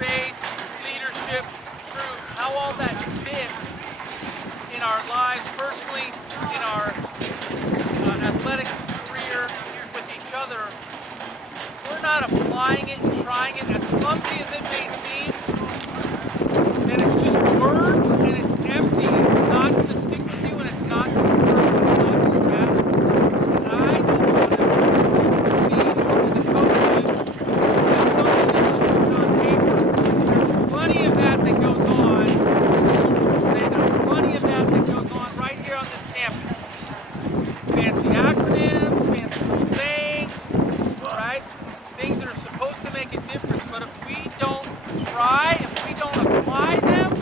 faith, leadership, truth, how all that fits in our lives personally, in our athletic career, with each other. We're not applying it and trying it, as clumsy as it may seem, and it's just words and it's empty and it's not going to stick with you and it's not going to work and it's not going to happen. And I don't want to see nor do the coaches just something that looks good on paper. There's plenty of that goes on today. There's plenty of that goes on right here on this campus. Fancy acronyms, fancy little sayings, right? Things that are supposed to make a difference, but if we don't try, if we don't apply them,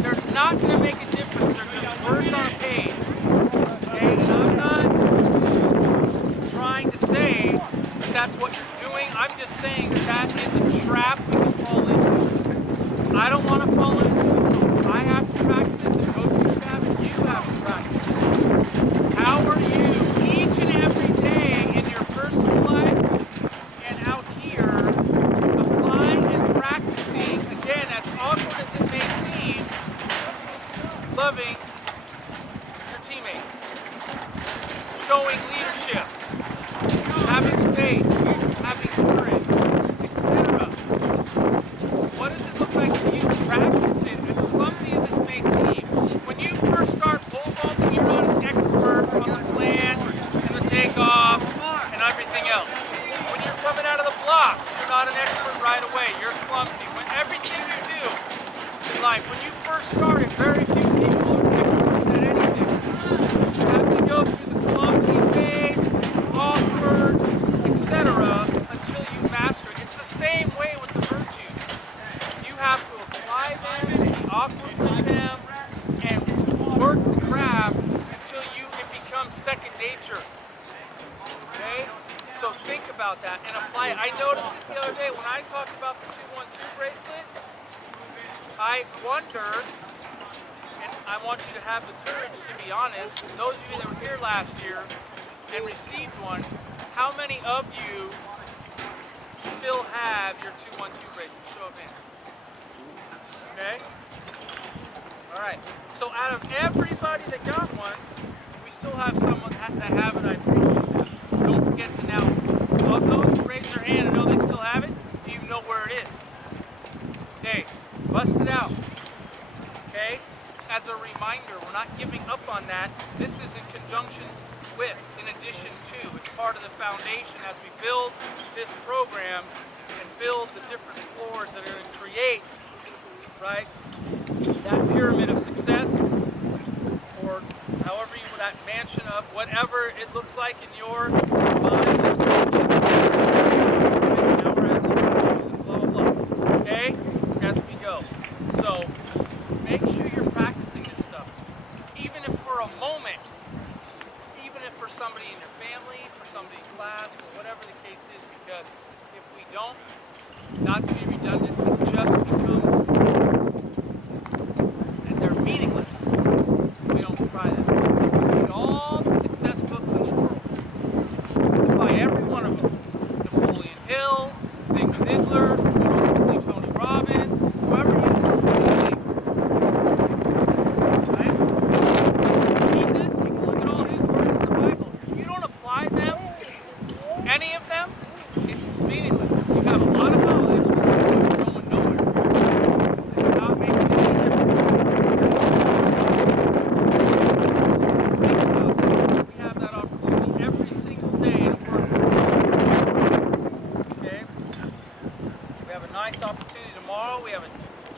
they're not going to make a difference. They're just words on a page. Okay? And I'm not trying to say that that's what you're doing. I'm just saying that that is a trap we can fall into. I don't want to fall into it, so I have to practice it. The coaching staff, and you have to practice it. How are you each and every day in your personal life and out here applying and practicing, again, as awkward as it may seem, loving your teammates, showing leadership, having faith, having courage, etc. What does it look like to you? Practice it, as clumsy as it may seem. When you first start pole vaulting, you're not an expert on the plan and the takeoff and everything else. When you're coming out of the blocks, you're not an expert right away. You're clumsy. When everything you do in life, when you first started, very few people are experts at anything. You have to go through the clumsy phase, awkward, etc., until you master it. It's the same way with the virtues. You have to apply them and be awkward with them and work the craft until it becomes second nature. Okay? So think about that and apply it. I noticed it the other day when I talked about the 2-1-2 bracelet. I wonder, and I want you to have the courage to be honest, those of you that were here last year and received one, how many of you still have your 2-1-2 bracelet? Show of hands. Okay? Alright. So out of everybody that got one, we still have someone that have it. I appreciate that. Don't forget to now, of those who raise their hand and know they still have it, do you know where it is? Okay, bust it out. Okay? As a reminder, we're not giving up on that. This is in conjunction with, in addition to, it's part of the foundation as we build this program and build the different floors that are going to create, right, that pyramid of success, or however you, that mansion of whatever it looks like in your mind. Now we're at the virtues and blah, blah, blah. Okay? As we go. So, make sure you're practicing this stuff. Even if for a moment, even if for somebody in your family, for somebody in class, for whatever the case is, because if we don't, not to be redundant, it just becomes, and they're meaningless if we don't apply them. Read all the success books in the world. Apply every one of them. Napoleon Hill, Zig Ziglar, obviously Tony Robbins, whoever you name. Right? Jesus, you can look at all these words in the Bible. If you don't apply them, any of them, it's meaningless. So you have a lot of knowledge, but you're going nowhere. And you're not making any difference. Think about that. We have that opportunity every single day to work for you. Okay? We have a nice opportunity tomorrow. We have a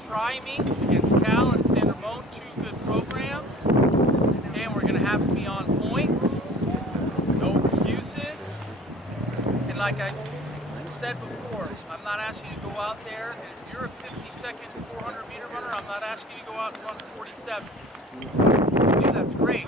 try-me against Cal and San Ramon, 2 good programs. Okay, and we're going to have to be on point. No excuses. And like I said before, I'm not asking you to go out there, and if you're a 50-second 400-meter runner, I'm not asking you to go out and run 47. Dude, that's great.